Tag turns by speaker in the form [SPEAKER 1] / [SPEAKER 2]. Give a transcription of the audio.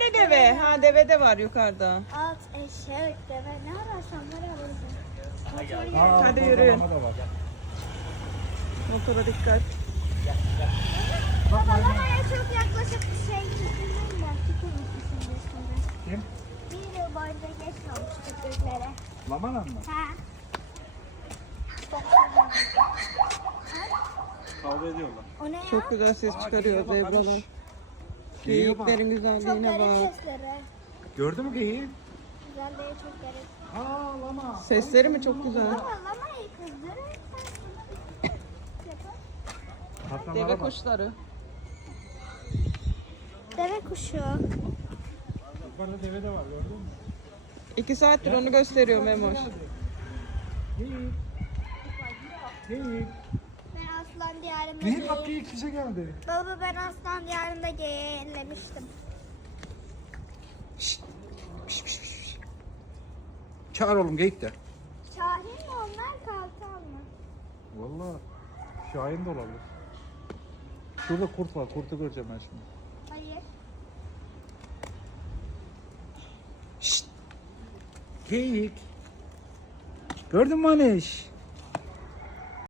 [SPEAKER 1] Hani deve? Ha deve de var yukarıda.
[SPEAKER 2] At eşek deve ne ararsan var arasın.
[SPEAKER 1] Hadi yürüyün.
[SPEAKER 3] Mama da var.
[SPEAKER 1] Motora dikkat.
[SPEAKER 2] Baba lamaya çok yaklaşık bir şey düşündüm de tuturmuşsun şimdi.
[SPEAKER 3] Kim?
[SPEAKER 2] Bir yıl boyunca geç kalmış köpeklere.
[SPEAKER 3] Lamalan mı?
[SPEAKER 2] Ha.
[SPEAKER 3] Kavga ediyorlar.
[SPEAKER 2] O ne ya?
[SPEAKER 1] Çok güzel ses çıkarıyor
[SPEAKER 3] geyiğe bak,
[SPEAKER 1] zebralar.
[SPEAKER 3] Geyiğe bak.
[SPEAKER 1] Geyiklerin
[SPEAKER 2] Çok
[SPEAKER 1] güzelliğine
[SPEAKER 2] garip
[SPEAKER 1] bak.
[SPEAKER 2] sesleri.
[SPEAKER 3] Gördün mü geyiği?
[SPEAKER 2] Güzelliği çok garip.
[SPEAKER 3] Aa lama.
[SPEAKER 1] Sesleri mi çok güzel?
[SPEAKER 2] Baba lamayı kızdırırsan
[SPEAKER 3] Kaplanlara
[SPEAKER 1] Deve
[SPEAKER 3] bak.
[SPEAKER 1] kuşları.
[SPEAKER 2] deve kuşu.
[SPEAKER 3] Yukarıda deve de var gördün mü?
[SPEAKER 1] 2 saattir onu gösteriyor Memoş.
[SPEAKER 3] Geyik. Geyik.
[SPEAKER 2] Ben aslan diyarında
[SPEAKER 3] Geyik bak geyik bize geldi.
[SPEAKER 2] Baba ben aslan diyarında geyiklemiştim.
[SPEAKER 3] Çağır oğlum geyik de.
[SPEAKER 2] Şahin mi onlar kartal mı?
[SPEAKER 3] Vallahi Şahin de olabilir. Şurada kurt var. Kurtu göreceğim ben şimdi.
[SPEAKER 2] Hayır.
[SPEAKER 3] Geyik. Gördün mü Aneş?